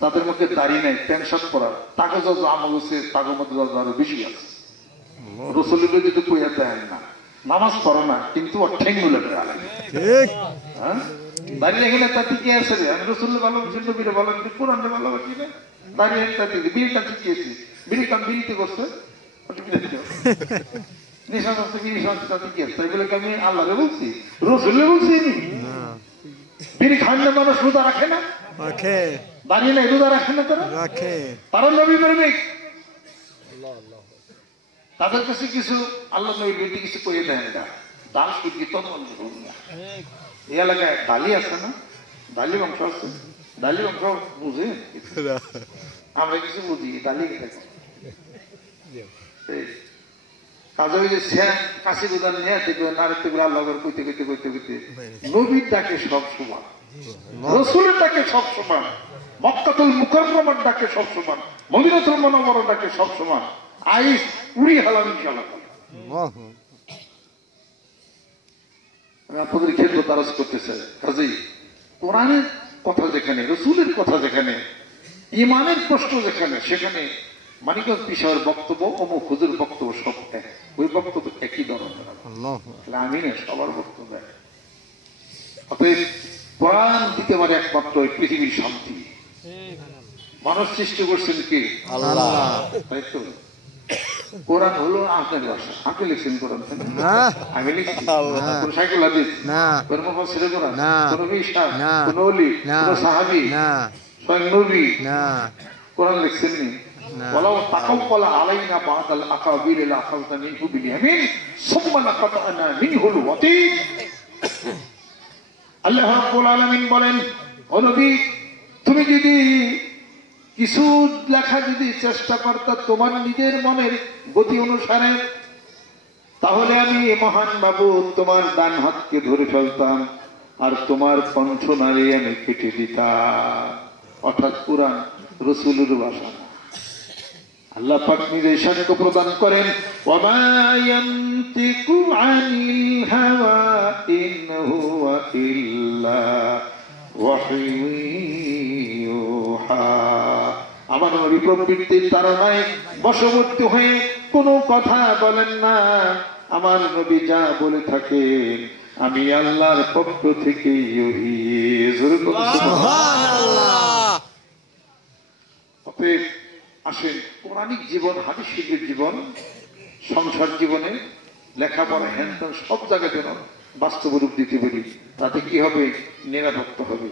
তাদের মুখে দাড়ি নাই, প্যান্ট শার্ট পরা, তাকে যত আমল হচ্ছে তাদের মধ্যে আরো বেশি আছে। রসুলের যদি কইয়া দেন না, নামাজ পড়ো না, কিন্তু ঠেঙ্গুলে দাঁড়িয়ে এখানে তা টিকে আছে রে। আমি রসুলের ভালোবাসি, নবীরে ভালোবাসি, কোরআনে ভালোবাসি না, দাঁড়িয়ে একটা বিড়িটা টিকিয়েছি, বিড়ি কাম বিড়িতে করছে, নেশা করছে, বিড়ি সংস্থা টিকে আছে, তাই বলে আমি আল্লাহরে বলছি, রসুলে বলছি। বিড়ি খান না মানুষ রোজা রাখে না, দাঁড়িয়ে নাই রোজা রাখে না, তারা নবী প্রেমিক। তাদের কাছে কিছু আল্লাহ নবী বেটি কিছু কইয়ে দেন না, দাস কি তখন এই এলাকায় ডালি আছে না, ডালি বংশ আছে, ডালি বংশ বুঝে আমরা কিছু বুঝি, ডালি কাজে ওই যে কাশি উদান নিয়ে দেখবে নারীতে আল্লাহ কইতে কইতে কইতে কইতে নবীর ডাকে সব সমান, রসুলের ডাকে সব সমান, মক্কাতুল মুকাররমার ডাকে সব সমান, মদিনাতুল মুনাওয়ারার ডাকে সব সমান। আইস উড়ি হালাম ইনশাআল্লাহ। আপনাদের ক্ষেত্রে তারাজ করতেছে। কাজেই কোরআনের কথা যেখানে, রসুলের কথা যেখানে, ইমানের প্রশ্ন যেখানে, সেখানে মানিকগঞ্জ পিসার বক্তব্য, অমুক হুজুর বক্তব্য সব এক, ওই বক্তব্য একই ধরনের। আমি না সবার বক্তব্য। অতএব কোরআন দিতে পারে একমাত্র ওই পৃথিবীর শান্তি। মানুষ সৃষ্টি করছেন কি? আল্লাহ। তাই তো কোরআন হলো আপনার ভাষা। আপনি লিখছেন কোরআন, আমি লিখছি। কোন সাইকেল হাদিস, কোন মুফাসসিরে কোরআন, কোন বিশাল, কোন ওলি, কোন সাহাবী, স্বয়ং নবী কোরআন লিখছেন নি? ওয়ালাউ তাকাওয়ালা আলাইনা বাদাল আকাবির লা আখাযনা মিনহু বিল ইয়ামিন সুম্মা লাকাতানা মিনহুল ওয়াতিন। আল্লাহ রাব্বুল আলামিন বলেন, ও নবী, তুমি যদি কিছু লেখা যদি চেষ্টা করত তোমার নিজের মনের গতি অনুসারে, তাহলে আমি মহান বাবু তোমার ডান হাতকে ধরে ফেলতাম আর তোমার কণ্ঠ নাড়িয়ে আমি কেটে দিতাম। অর্থাৎ কোরআন রসুলের ভাষা না। আল্লাহ পাক নিজে সাক্ষ্য প্রদান করেন, ওয়ামা ইয়ানতিকু আনিল হাওয়া ইন হুয়া ইল্লা ওয়াহয়ুন ইউহা। আমার নবী প্রবৃত্তির তাড়নায় বশবর্তী হয়ে কোনো কথা বলেন না। আমার নবী যা বলে থাকেন আমি আল্লাহর পক্ষ থেকে ওহী। সুবহানাল্লাহ। অতএব আসেন কোরআনিক জীবন, হাদিস শরীফের জীবন, সংসার জীবনে লেখাপড়া হ্যান সব জায়গায় যেন বাস্তব রূপ দিতে পারি। তাতে কি হবে? নিরাপত্তা হবে।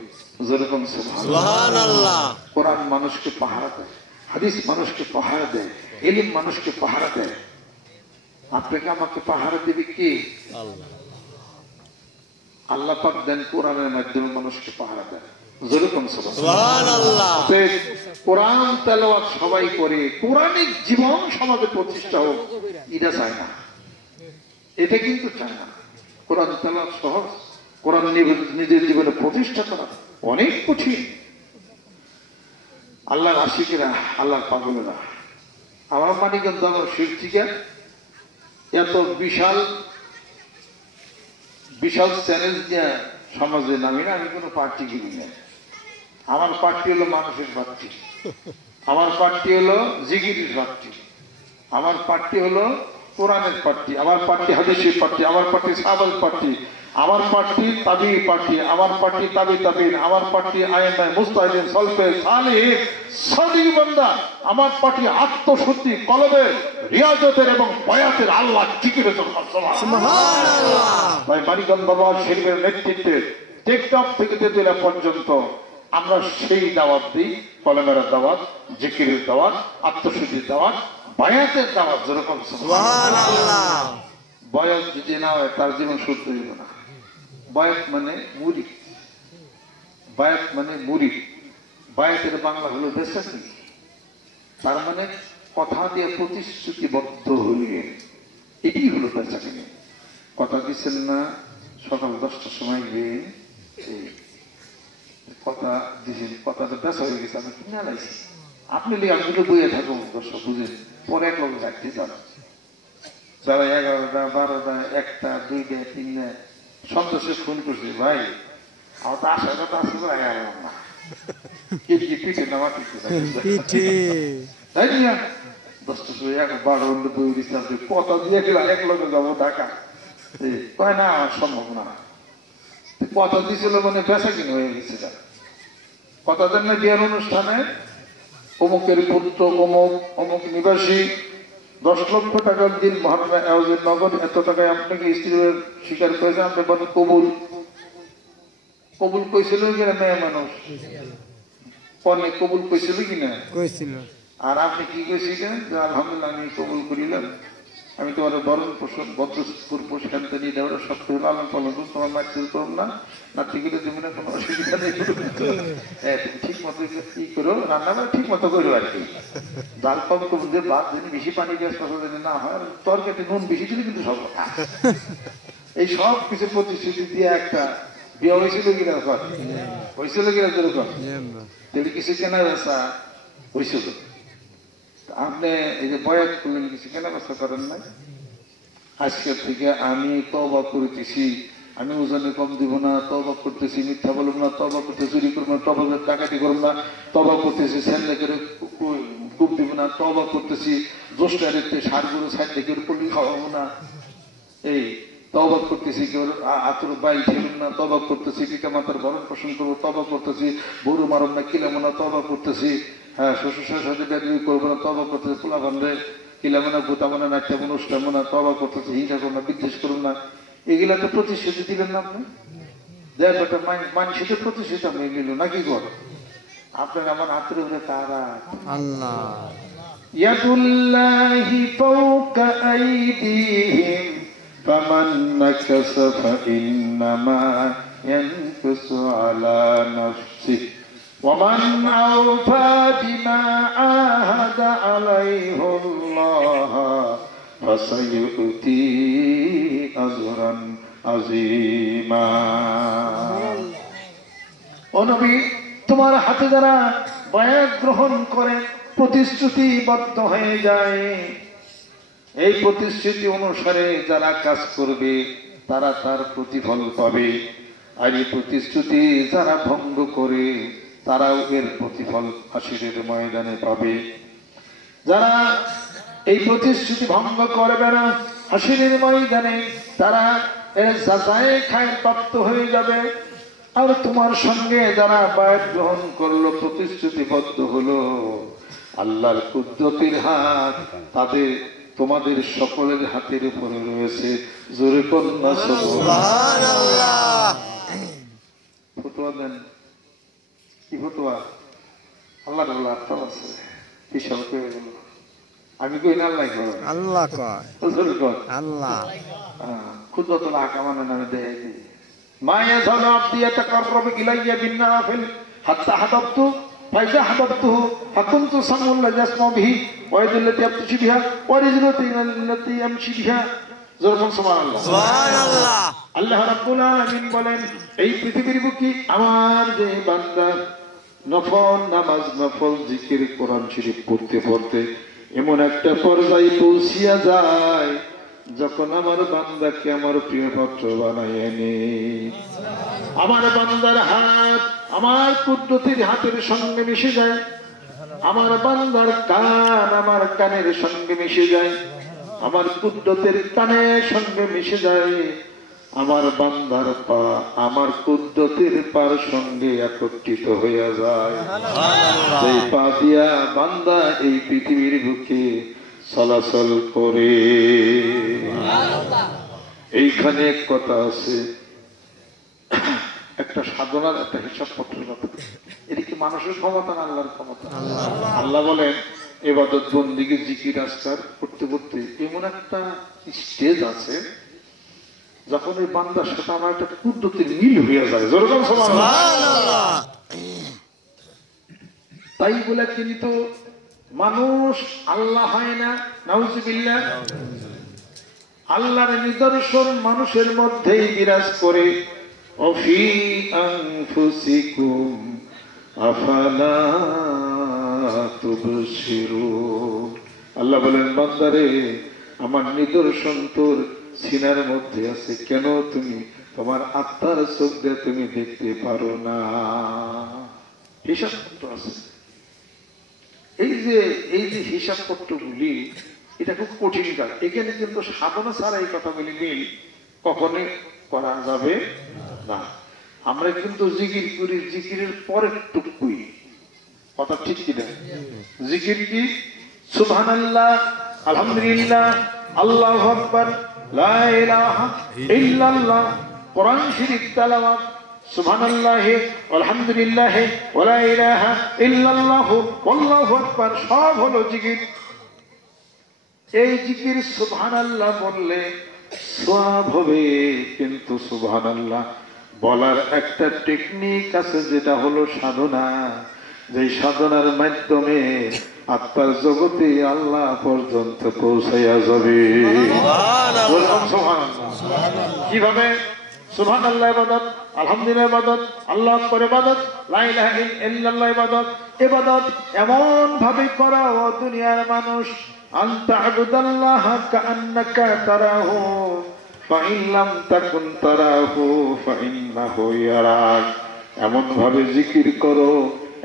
যেরকম সুবহানাল্লাহ। কোরআন মানুষকে পাহারা দেয়, হাদিস মানুষকে পাহারা দেয়, ইলম মানুষকে পাহারা দেয়। আপনাকে আমাকে পাহারা দেবে কে? আল্লাহ। আল্লাহ পাক দেন কোরআনের মাধ্যমে মানুষকে পাহারা দেয়। যেরকম সুবহানাল্লাহ। কোরআন তেলাওয়াত সবাই করে, কোরআনিক জীবন সমাজে প্রতিষ্ঠা হোক, এটা চায় না, এটা কিন্তু চায় না। কোরআন তেলাওয়াত সহজ, কোরআন নিজের জীবনে প্রতিষ্ঠা করা অনেক কঠিন। আল্লাহর আশিকেরা, আল্লাহর পাগলেরা, আমার মানিকগঞ্জ আমার শিরচিকা এত বিশাল বিশাল চ্যালেঞ্জ নিয়ে সমাজে নামি না। আমি কোনো পার্টি কিনি না। আমার পার্টি হলো মানুষের পার্টি, আমার পার্টি হলো জিগিরির পার্টি, আমার পার্টি হলো কোরআনের পার্টি, আমার পার্টি হাদিসের পার্টি, আমার পার্টি সাহাবার পার্টি, আমার পার্টি তাবি পার্টি, আমার পার্টি তাবি তাবিন, আমার পার্টি আইএমআই মুস্তাহিদিন সলফে সালিহিন সাদিক বান্দা, আমার পার্টি আত্মশুদ্ধি কলবের রিয়াজতের এবং বয়াতের আল্লাহ জিকিরের জন্য। সুবহানাল্লাহ। ভাই মানিকগঞ্জ বাবা শরীফের নেতৃত্বে টেকটপ থেকে তেতুলিয়া পর্যন্ত আমরা সেই দাওয়াত দিই, কলমের দাওয়াত, জিকিরের দাওয়াত, আত্মশুদ্ধির দাওয়াত, বায়াতের দাওয়াত। যেরকম সুবহানাল্লাহ। বয়াত যদি না হয় তার জীবন শুদ্ধ হইব না। বায়াত মানে মুরিদ, বায়াত মানে মুরিদ। বায়াতের বাংলা হলো বেসাকি, তার মানে কথা দিয়ে প্রতিশ্রুতিবদ্ধ হইলে, এটি হলো বেসাকি। কথা দিচ্ছেন না সকাল 10টার সময় গিয়ে কথা দিয়েছেন, কথাটা বেসা হয়ে গেছে, আমি কিনে লাইছি, আপনি লিয়ে আমি বইয়ে থাকবো, দর্শক বুঝেন, পরে এক লোক চাকরি যান, যারা 11টা 12টা 1টা 2টা 3টা সন্তোষে ফোন করছে, ভাই আমার তো আসার কথা আসলে না, কি পিঠে না মাটিতে পিঠে তাই না 10টা সময় 12 ঘন্টা বই দিচ্ছি কথা দিয়ে গেলাম এক লোকে যাবো ঢাকা কয় না সম্ভব না কথা দিয়েছিল মানে বেচা কিনে হয়ে গেছে কথা দেন না বিয়ের অনুষ্ঠানে অমুকের পুত্র অমুক অমুক নিবাসী 10 লক্ষ টাকা দিন মহাত্মা আওয়াজের নগদ এত টাকায় আপনাকে স্ত্রীর স্বীকার করেছে আপনি বলেন কবুল কবুল কইছিল কিনা মেয়ে মানুষ পরে কবুল কইছিল কিনা কইছিল আর আপনি কি কইছিলেন যে আলহামদুলিল্লাহ আমি কবুল করিলাম আমি তোমার বরণ পোষণ ভদ্রপুর পোষান্ত নিয়ে দেওয়ার সত্য হলো আলম পালন তোমার মাতৃ করব না নাতিগুলো জীবনে কোনো অসুবিধা নেই তুমি ঠিক মতো কি করো রান্না ঠিক মতো করো আর কি ডাল কম কবুল দিয়ে ভাত যদি বেশি পানি গ্যাস যদি না হয় তরকারিতে নুন বেশি দিলে কিন্তু সব এই সব কিছু প্রতিশ্রুতি দিয়ে একটা বিয়ে হয়েছিল কিনা হয়েছিল কিনা যেরকম তাহলে কিছু কেনা বেচা হয়েছিল আপনি এই যে বয়াত করলেন কিছু কেনা বেচা করেন নাই আজকের থেকে আমি তওবা করিতেছি আমি ওজনে কম দিব না তওবা করতেছি মিথ্যা বলব না তওবা করতে চুরি করব না তওবা ডাকাতি করব না তওবা করতেছি স্যান্ডে করে কূপ দিব না তওবা করতেছি দোষটা রেখে সারগুলো সাইড থেকে পলি খাওয়াবো না এই তওবা করতেছি কেউ আতর বাইল ঠেলুন না তওবা করতেছি পিতা মাতার ভরণ পোষণ করবো তওবা করতেছি বড়ু মারব না কিলামো না তওবা করতেছি হ্যাঁ শ্বশুর শাশুড়ি বেদবি করবো না তওবা করতেছি পোলা বান্ধে কিলামো না গুতামো না নাট্যামো না উষ্টামো না তওবা করতেছি হিংসা করবো না বিদ্বেষ করবো না এগুলা তো প্রতিশ্রুতি দিলেন না আপনি দেখ একটা মানুষের প্রতিশ্রুতি আপনি নিল নাকি কর আপনার আমার হাতের উপরে তারা আল্লাহ ইয়াদুল্লাহি ফাওকা আইদিহিম ফামান নাকাসা ফাইন্নামা ইয়ানকুসু আলা নাফসিহি ওয়ামান আওফা বিমা আহাদা আলাইহুল্লাহ ফাসায়ুতি আজরান আযীমা ও নবী তোমার হাতে যারা বায়াত গ্রহণ করে প্রতিশ্রুতিবদ্ধ হয়ে যায় এই প্রতিশ্রুতি অনুসারে যারা কাজ করবে তারা তার প্রতিফল পাবে আর এই প্রতিশ্রুতি যারা ভঙ্গ করে তারাও এর প্রতিফল হাসরের ময়দানে পাবে যারা এই প্রতিশ্রুতি ভঙ্গ করবে না হাসরের ময়দানে তারা এর যাচাই খায় প্রাপ্ত হয়ে যাবে আর তোমার সঙ্গে যারা বায়াত গ্রহণ করলো প্রতিশ্রুতিবদ্ধ হলো আল্লাহর কুদরতের হাত তাদের তোমাদের সকলের হাতের উপরে রয়েছে জোরে কন্যা সুবহানাল্লাহ ফতোয়া দেন কি ফতোয়া আল্লাহর আল্লাহ আছে হিসাব করে বলো আমি কই না আল্লাহ কয় আল্লাহ কয় জোরে কয় আল্লাহ কুদরতুল আকামান নামে দেয় মা ইয়াজালু আবদি ইয়াতাকাররাবু ইলাইয়া বিন নাফিল হাত্তা হাদাবতু ফাইজা হাদাবতুহু হাকুনতু সামুল লা ইয়াসমাউ বিহি ওয়া ইয়াদুল্লাতি ইয়াবতশি বিহা ওয়া রিজলুতি আল্লাতি ইয়ামশি বিহা জোরে সুবহানাল্লাহ সুবহানাল্লাহ আল্লাহ রাব্বুল আলামিন বলেন এই পৃথিবীর বুকে আমার যে বান্দা নফল নামাজ নফল জিকির কোরআন শরীফ পড়তে পড়তে এমন একটা পর্যায়ে পৌঁছিয়া যায় যখন আমার বান্দাকে আমার প্রিয় পাত্র বানায় নে আমার বান্দার হাত আমার কুদরতের হাতের সঙ্গে মিশে যায় আমার বান্দার কান আমার কানের সঙ্গে মিশে যায় আমার কুদরতের কানের সঙ্গে মিশে যায় আমার বান্দার পা আমার কুদরতের পার সঙ্গে একত্রিত হয়ে যায় সেই পা দিয়া বান্দা এই পৃথিবীর বুকে চলাচল করে এইখানে এক কথা আছে একটা সাধনার একটা হিসাব পত্রের কথা এটা কি মানুষের ক্ষমতা না আল্লাহর ক্ষমতা আল্লাহ বলেন ইবাদত বন্দেগী জিকির আজকার করতে করতে এমন একটা স্টেজ আছে যখন এই বান্দার সাথে আমার একটা কুদরতের মিল হয়ে যায় যেরকম সুবহানাল্লাহ তাই বলে কিন্তু মানুষ আল্লাহ হয় না নাউজুবিল্লাহ আল্লাহর নিদর্শন মানুষের মধ্যেই বিরাজ করে অফি আনফুসিকুম আফালা তুবসিরুন আল্লাহ বলেন বান্দারে আমার নিদর্শন তোর সিনার মধ্যে আছে কেন তুমি তোমার আত্মার চোখ দিয়ে তুমি দেখতে পারো না হিসাবপত্র আছে। এই যে হিসাবপত্রগুলি, এটা খুব কঠিন কাজ। এখানে কিন্তু সাধনা ছাড়া এই কথাগুলি মিল কখনোই করা যাবে না। আমরা কিন্তু জিকির করি, জিকিরের পরের টুকুই কথা ঠিক কিনা? জিকির কি? সুবহানাল্লাহ, আলহামদুলিল্লাহ, আল্লাহু আকবার, লা ইলাহা ইল্লাল্লাহ, কোরআন শরীফ তেলাওয়াত, সুবহানাল্লাহ, আলহামদুলিল্লাহ, ওয়া লা ইলাহা ইল্লাল্লাহ, আল্লাহু আকবার, সব হলো জিকির। এই জিকির সুবহানাল্লাহ বললে সওয়াব হবে, কিন্তু সুবহানাল্লাহ বলার একটা টেকনিক আছে, যেটা হলো সাধনা। যে সাধনার মাধ্যমে আত্মার জগতে আল্লাহ পর্যন্ত পৌঁছাইয়া যাবে। কিভাবে? সুবহানাল্লাহ ইবাদত, আলহামদুলিল্লাহ ইবাদত, আল্লাহু আকবার ইবাদত, লা ইলাহা ইল্লাল্লাহ ইবাদত। ইবাদত এমন ভাবে করা ও দুনিয়ার মানুষ, আনতা আবুদাল্লাহ কাআন্নাকা তারাহু ফাইন লাম তাকুন তারাহু ফাইন্নাহু ইয়ারাক। এমন ভাবে জিকির করো,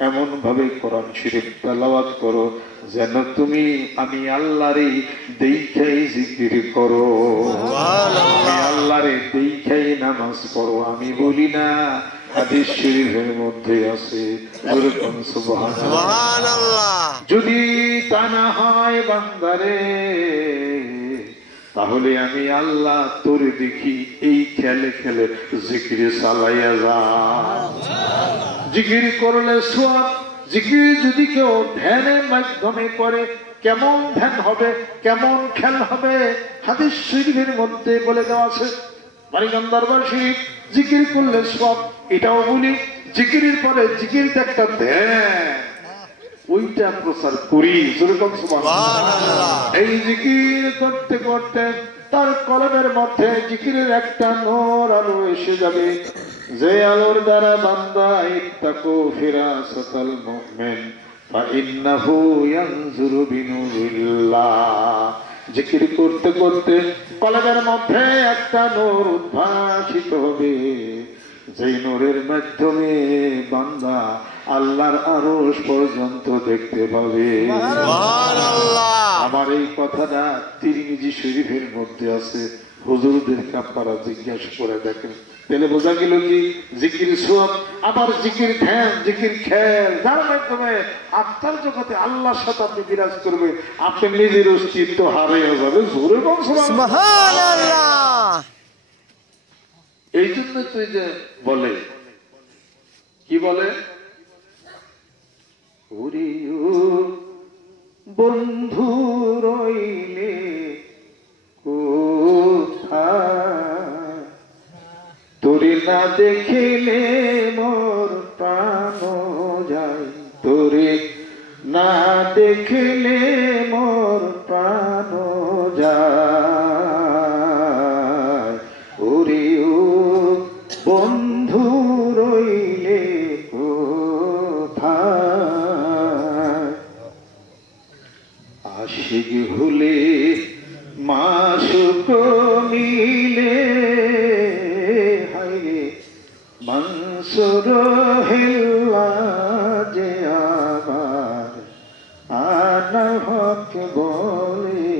এমন ভাবে কোরআন শরীফ তেলাওয়াত করো, যেন তুমি আমি আল্লাহরে দেখাই জিকির করো, আমি আল্লাহরে দেখাই নামাজ পড়ো। আমি বলি না, হাদিস শরীফের মধ্যে আছে। সুবহানাল্লাহ। যদি তা না হয় বান্দারে, তাহলে আমি আল্লাহ তোরে দেখি এই খেলে খেলে জিকির চালাইয়া যা। জিকির করলে সওয়াব। জিকির যদি কেউ ধ্যানের মাধ্যমে করে, কেমন ধ্যান হবে, কেমন খেল হবে, হাদিস শরীফের মধ্যে বলে দেওয়া আছে। মানিকগঞ্জ দরবার শরীফ, জিকির করলে সওয়াব। এটাও বলি, জিকিরের পরে জিকিরটা একটা ধ্যান, ওইটা প্রচার করি। এই জিকির করতে করতে তার কলমের মধ্যে জিকিরের একটা নূর আলো এসে যাবে, যে আলোর দ্বারা বান্দা ইত্তাকু ফিরাসাতাল মুমিন ফাইন্নাহু ইয়ানজুরু বিনুরিল্লাহ। জিকির করতে করতে কলমের মধ্যে একটা নূর উদ্ভাসিত হবে, যেই নূরের মাধ্যমে বান্দা আল্লাহর আরশ পর্যন্ত দেখতে পাবে। আমার এই কথাটা তিরমিজি শরীফের মধ্যে আছে। হুজুরদেরকে আপনারা জিজ্ঞাসা করে দেখেন, তাহলে বোঝা গেল কি জিকির সওয়াব। আবার জিকির ধ্যান, জিকির খেল, যার মাধ্যমে আত্মার জগতে আল্লাহর সাথে আপনি বিরাজ করবেন, আপনি নিজের অস্তিত্ব হারিয়ে যাবে। জোরে বল সুবহানাল্লাহ। এই জন্য তুই যে বলে, কি বলে, বন্ধু রইলে কোথায়, তোরে না দেখিলে মোর প্রাণ যায়, তোরে না দেখিলে মোর প্রাণ যায়। ওরে ও বন্ধু রইলে কোথায়, আশিক হলে মাসুক মিলে, হায়রে মনসুর হেল্লা যে আবার আনহক বলে,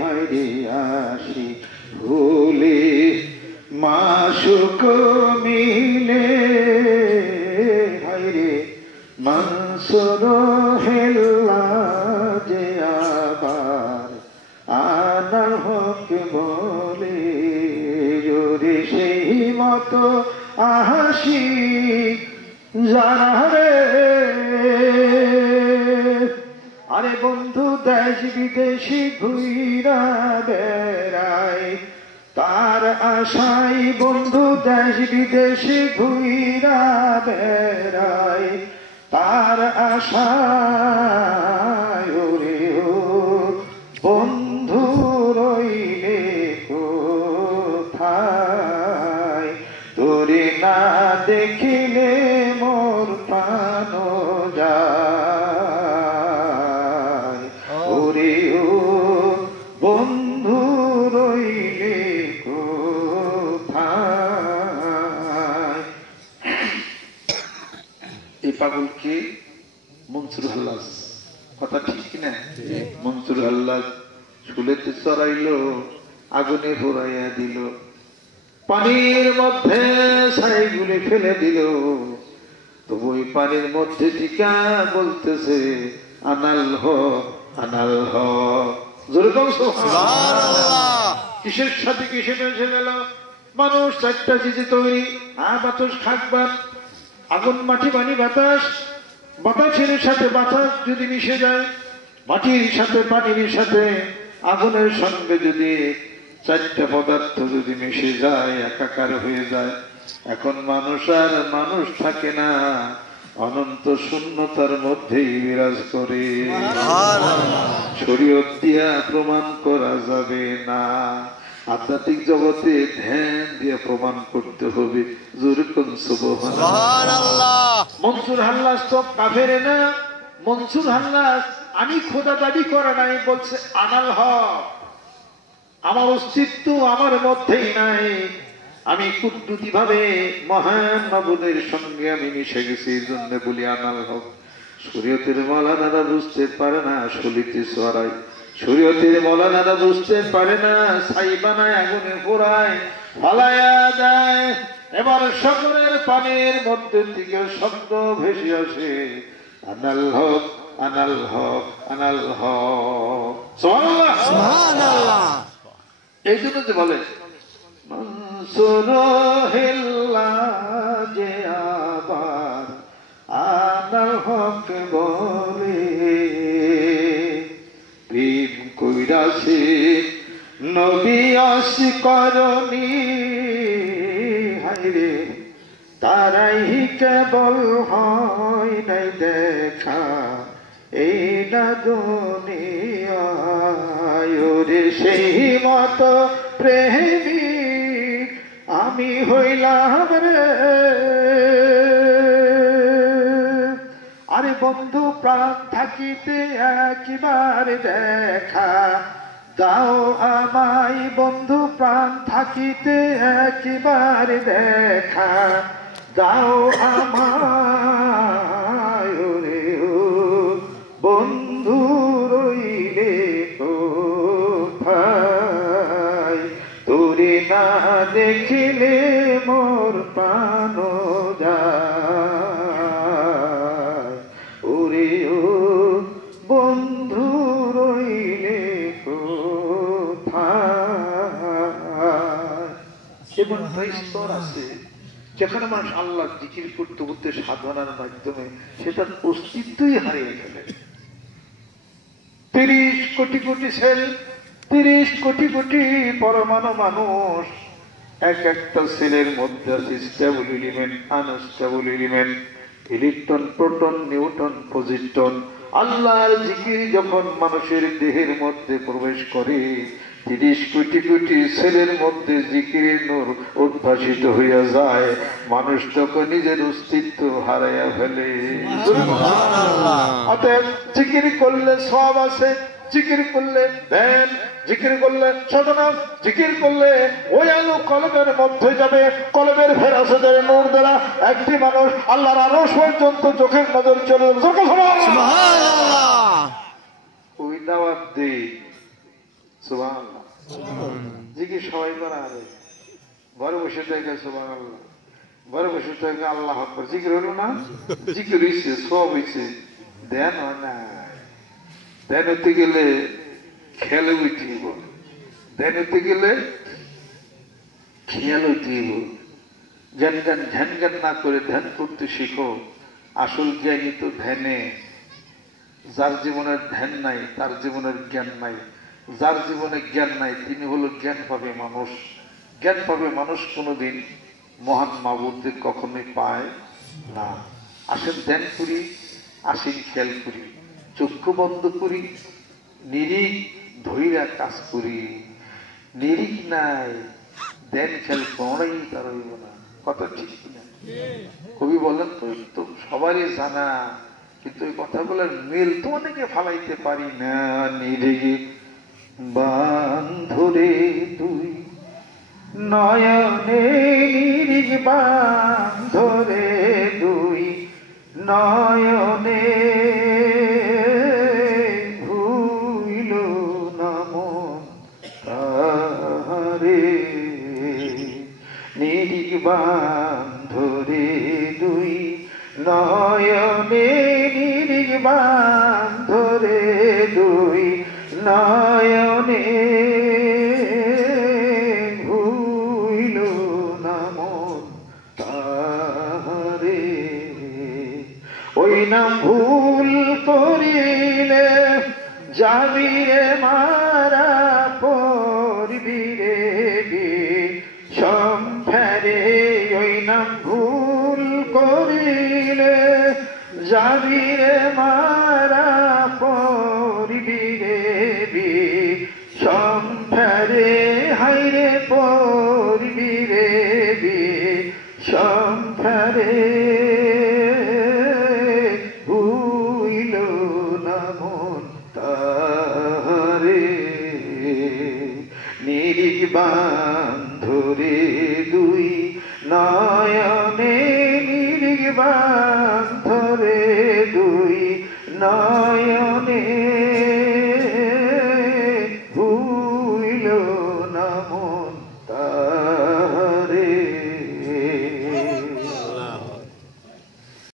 হায়রে আশিক হলে মাসুক মিলে, হায়রে মনসুর হেল্লা যে আবার আনহক বলে। যদি সেই মতো আহাসি জানা রে, আরে বন্ধু দেশ বিদেশি ঘুইরা বেড়ায়, তার আশাই বন্ধু দেশ বিদেশি ঘুইরা বেড়ায়, তার আশায়। ওরে ও বন্ধু রইলে কোথায়, তোরে না দেখিলে মোর প্রাণ যায়। ওরে ও বন্ধু রইলে কোথায়। কি? মনসুর হাল্লাজ। কথা ঠিক কিনা? মনসুর হাল্লাজ চুলেতে চড়াইলো, আগুনে পোড়াইয়া দিল, পানির মধ্যে ছাইগুলি ফেলে দিল, তবু ওই পানির মধ্যে টিকা বলতেছে আনাল হ আনাল হ। জোরে বল সুবহানাল্লাহ। কিসের সাথে কিসে মিশে গেল? মানুষ চারটা চিজে তৈরি, বাতাস খাকবাত, আগুন মাটি পানি বাতাস। বাতাসের সাথে বাতাস যদি মিশে যায়, মাটির সাথে পানির সাথে আগুনের সঙ্গে যদি চারটা পদার্থ যদি মিশে যায়, একাকার হয়ে যায়, এখন মানুষ আর মানুষ থাকে না, অনন্ত শূন্যতার মধ্যেই বিরাজ করে। শরীয়ত দিয়া প্রমাণ করা যাবে না, আধ্যাত্মিক জগতে ধ্যান দিয়ে প্রমাণ করতে হবে। জোরে কোন সুবহানাল্লাহ। মনসুর হাল্লাজ তো কাফের না। মনসুর হাল্লাজ আমি খোদা দাবি করে নাই, বলছে আনাল হক, আমার অস্তিত্ব আমার মধ্যেই নাই, আমি কুদ্দুতি ভাবে মহান মাবুদের সঙ্গে আমি মিশে গেছি, এই জন্য বলি আনাল হক। শরীয়তের মৌলানারা বুঝতে পারে না, সলিতে ছড়ায়। শরীয়তের মৌলানারা বুঝতে পারে না, ছাই বানায়, আগুনে পোড়ায়, ফালায়া দেয়। এবার সকলের পানির মধ্যে থেকে শব্দ ভেসে আসে আনাল হক আনাল হক আনাল হক। সুবহানাল্লাহ সুবহানাল্লাহ। এই জন্য যে বলে মনসুর হিল্লাজে আবার আনাল হক বলে, প্রেম কইরাছে নবী অস্বীকরণী, হায়রে তারাই কেবল হয় নাই দেখা এই না দুনিয়ায়। রে সেই মত প্রেমিক আমি হইলাম রে, আরে বন্ধু প্রাণ থাকিতে একবার দেখা দাও আমায়, বন্ধু প্রাণ থাকিতে একবার দেখা দাও আমায়। রে ও বন্ধু রইলে কোথায়, তোরে না দেখিলে মোর প্রাণ যায়। ওরে ও বন্ধু রইলে কোথায়। এবং স্তর আছে যেখানে মানুষ আল্লাহ জিকির করতে করতে সাধনার মাধ্যমে সেটার অস্তিত্বই হারিয়ে ফেলে। 30 কোটি কোটি সেল, 30 কোটি কোটি পরমাণু মানুষ, এক একটা সেলের মধ্যে আছে stable element, unstable element, electron, proton, neutron, positron. আল্লাহর জিকির যখন মানুষের দেহের মধ্যে প্রবেশ করে, 30 কোটি কোটি সেলের মধ্যে জিকিরের নূর উদ্ভাসিত হইয়া যায়, মানুষ তখন নিজের অস্তিত্ব হারাইয়া ফেলে। অতএব জিকির করলে সওয়াব আছে, জিকির করলে ধ্যান, জিকির করলে সাধনা, জিকির করলে ওই আলো কলবের মধ্যে যাবে, কলবের ফেরাসতের নূর দ্বারা একটি মানুষ আল্লাহর আরশ পর্যন্ত চোখের নজর চলে যাবে। সুবহানাল্লাহ। ওই দাওয়াত দে সুবহানাল্লাহ। জিকির সবাই করা হবে, ঘরে বসে থেকে সুবহানাল্লাহ, ঘরে বসে থেকে আল্লাহ আকবার। জিকির হলো না, জিকির হইছে, সব হইছে, ধ্যান হয় না। ধ্যান হতে গেলে খেয়ালে উঠিব, ধ্যান হতে গেলে খেয়াল উঠিব। ধ্যান জ্ঞান না করে ধ্যান করতে শিখো। আসল জ্ঞানী তো ধ্যানে। যার জীবনের ধ্যান নাই তার জীবনের জ্ঞান নাই, যার জীবনে জ্ঞান নাই তিনি হলো জ্ঞান পাবে মানুষ। জ্ঞান পাবে মানুষ কোনোদিন মহান মাবুদকে কখনোই পায় না। আসেন ধ্যান করি, আসেন খেয়াল করি, চক্ষু বন্ধ করি, নিরিখ ধৈরা কাজ করি। নিরিখ নাই, ধ্যান খেয়াল কোনোই তার হইব না। কথা ঠিক কিনা? কবি বলেন তো সবারই জানা, কিন্তু এই কথাগুলোর মিল তো অনেকে ফালাইতে পারি না। নিরিখ বান্ধরে তুই নয়নে, নিরিখ বান্ধরে তুই নয়নে ভুইল না মন তাহারে নির্বাণ ধরে দুই নয়নে নির্বাণ ধরে দুই নয়নে ভুইল না মন তাহারে ওই নাম ভুল করিলে যাবি রে মারা পড়বি রে সম্ফেরে ওই নাম ভুল করিলে যাবি রে মারা পড়বি রে সম্ফেরে হাইরে পড়বি রে সম্ফেরে ভুইল না মন তাহারে নির্বাণ ধরে দুই নয়নে নির্বাণ